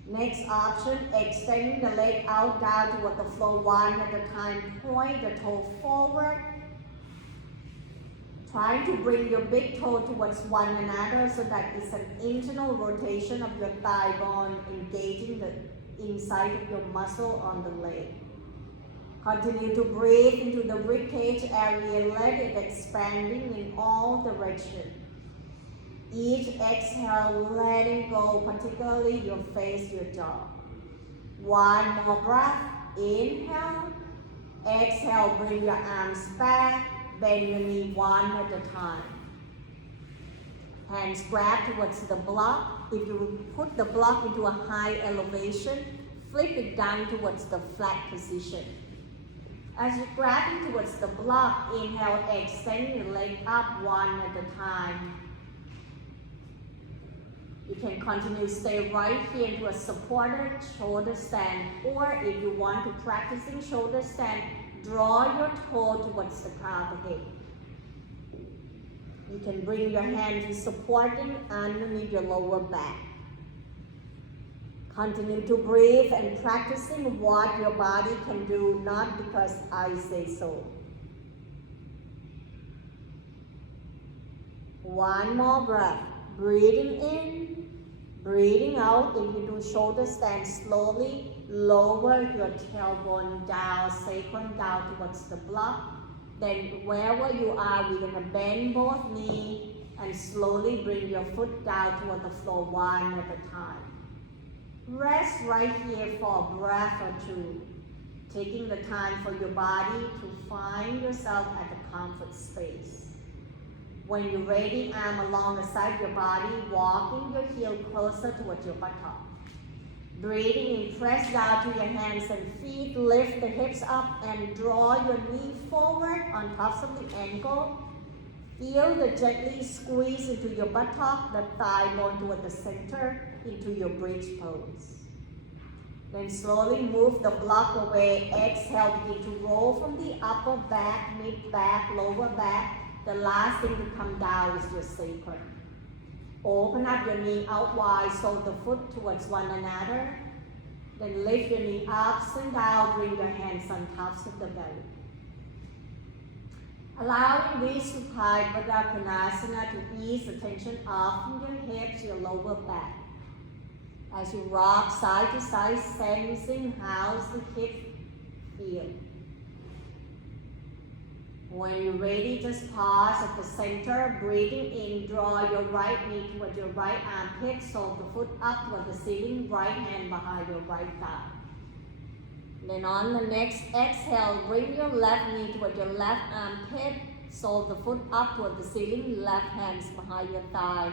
Next option, extending the leg out down toward the floor one at a time. Point the toe forward. Trying to bring your big toe towards one another so that it's an internal rotation of your thigh bone, engaging the inside of your muscle on the leg. Continue to breathe into the ribcage area, let it expanding in all directions. Each exhale, letting go, particularly your face, your jaw. One more breath. Inhale. Exhale, bring your arms back, bend your knee one at a time. Hands grab towards the block. If you put the block into a high elevation, flip it down towards the flat position. As you grab it towards the block, inhale, extend your leg up one at a time. You can continue stay right here into a supported shoulder stand, or if you want to practice in shoulder stand, draw your toe towards the crown of the head. You can bring your hand to supporting underneath your lower back. Continue to breathe and practicing what your body can do, not because I say so. One more breath. Breathing in, breathing out. If you do shoulder stand, slowly lower your tailbone down, sacrum down towards the block. Then wherever you are, we're gonna bend both knees and slowly bring your foot down toward the floor one at a time. Rest right here for a breath or two, taking the time for your body to find yourself at a comfort space. When you're ready, arm along the side of your body, walking your heel closer towards your buttock. Breathing in, press down to your hands and feet, lift the hips up and draw your knee forward on tops of the ankle. Feel the gently squeeze into your buttock, the thigh bone toward the center, into your bridge pose. Then slowly move the block away. Exhale, begin to roll from the upper back, mid back, lower back. The last thing to come down is your sacrum. Open up your knee out wide, so the foot towards one another. Then lift your knee up and down, bring your hands on tops of the belly. Allowing this Supine Konasana to ease the tension off from your hips, your lower back. As you rock side to side, sensing how the hip feel. When you're ready, just pause at the center, breathing in, draw your right knee toward your right armpit, so the foot up toward the ceiling, right hand behind your right thigh. Then on the next exhale, bring your left knee toward your left armpit, so the foot up toward the ceiling, left hands behind your thigh.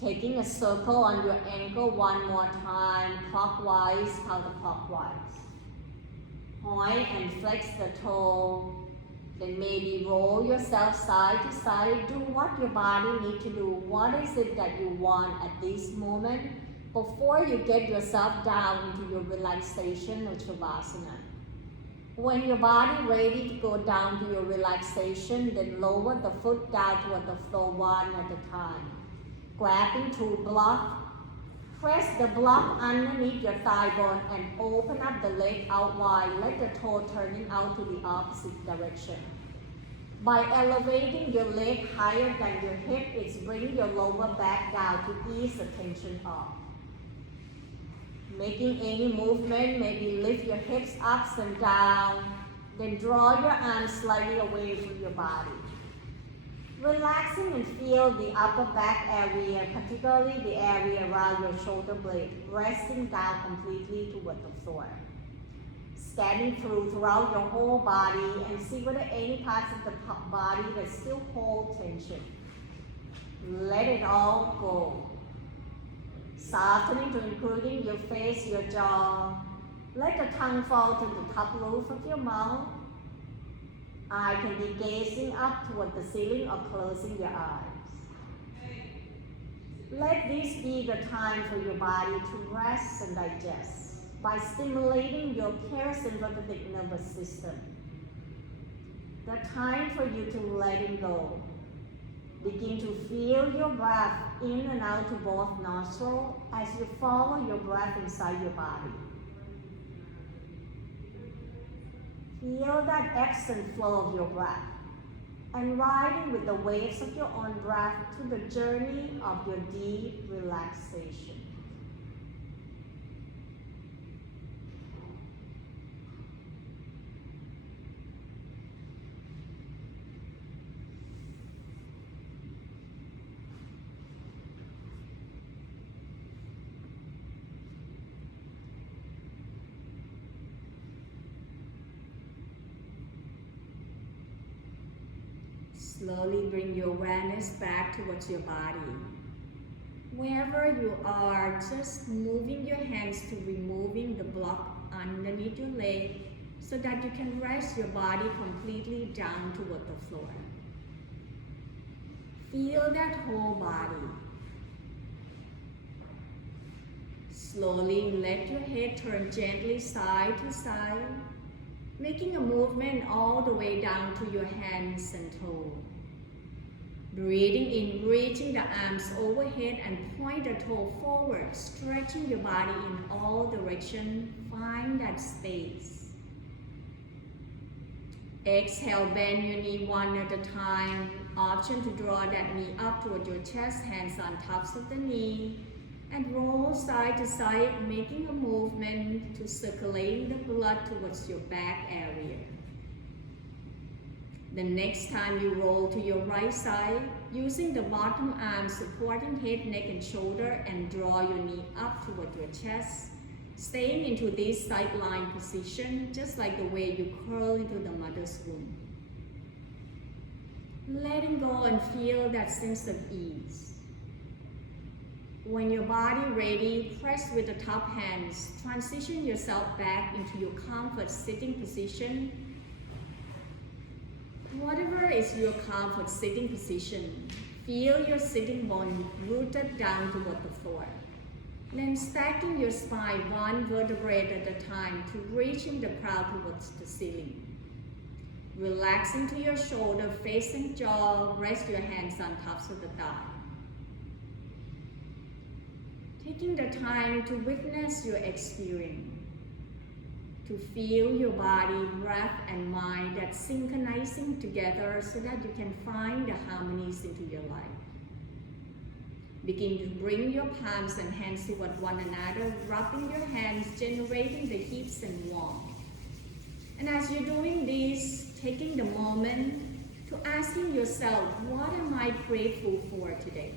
Taking a circle on your ankle one more time, clockwise, counterclockwise. Point and flex the toe. Then maybe roll yourself side to side. Do what your body needs to do. What is it that you want at this moment before you get yourself down into your relaxation or Shavasana. When your body ready to go down to your relaxation, then lower the foot down toward the floor one at a time. Grabbing to block. Press the block underneath your thigh bone and open up the leg out wide. Let the toe turning out to the opposite direction. By elevating your leg higher than your hip, it's bringing your lower back down to ease the tension off. Making any movement, maybe lift your hips up and down, then draw your arms slightly away from your body. Relaxing and feel the upper back area, particularly the area around your shoulder blade, resting down completely toward the floor. Scanning throughout your whole body and see whether any parts of the body that still hold tension. Let it all go. Softening to including your face, your jaw. Let the tongue fall to the top roof of your mouth. Eye can be gazing up toward the ceiling or closing your eyes. Let this be the time for your body to rest and digest by stimulating your parasympathetic nervous system. The time for you to let it go. Begin to feel your breath in and out to both nostrils as you follow your breath inside your body. Feel that ebbs and flow of your breath and riding with the waves of your own breath to the journey of your deep relaxation. Slowly bring your awareness back towards your body. Wherever you are, just moving your hands to removing the block underneath your leg so that you can rest your body completely down toward the floor. Feel that whole body. Slowly let your head turn gently side to side, making a movement all the way down to your hands and toes. Breathing in, reaching the arms overhead and point the toe forward, stretching your body in all directions. Find that space. Exhale, bend your knee one at a time. Option to draw that knee up toward your chest, hands on tops of the knee. And roll side to side, making a movement to circulate the blood towards your back area. The next time you roll to your right side, using the bottom arm supporting head, neck, and shoulder, and draw your knee up toward your chest, staying into this sideline position, just like the way you curl into the mother's womb. Letting go and feel that sense of ease. When your body ready, press with the top hands. Transition yourself back into your comfort sitting position. Whatever is your comfort sitting position, feel your sitting bone rooted down toward the floor. Then stacking your spine one vertebrae at a time to reaching the crown towards the ceiling. Relaxing to your shoulder, face and jaw, rest your hands on tops of the thigh. Taking the time to witness your experience, to feel your body, breath, and mind that's synchronizing together so that you can find the harmonies into your life. Begin to bring your palms and hands toward one another, rubbing your hands, generating the hips and warmth. And as you're doing this, taking the moment to asking yourself, what am I grateful for today?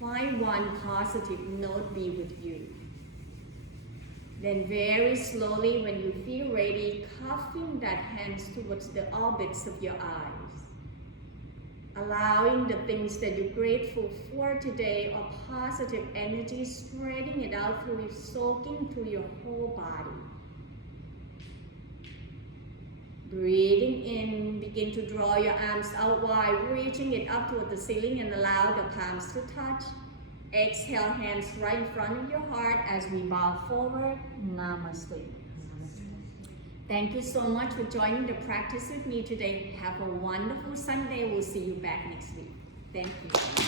Find one positive note be with you. Then very slowly, when you feel ready, cupping that hands towards the orbits of your eyes. Allowing the things that you're grateful for today or positive energy, spreading it out through, soaking through your whole body. Breathing in, begin to draw your arms out wide, reaching it up toward the ceiling and allow the palms to touch. Exhale, hands right in front of your heart as we bow forward. Namaste. Thank you so much for joining the practice with me today. Have a wonderful Sunday. We'll see you back next week. Thank you.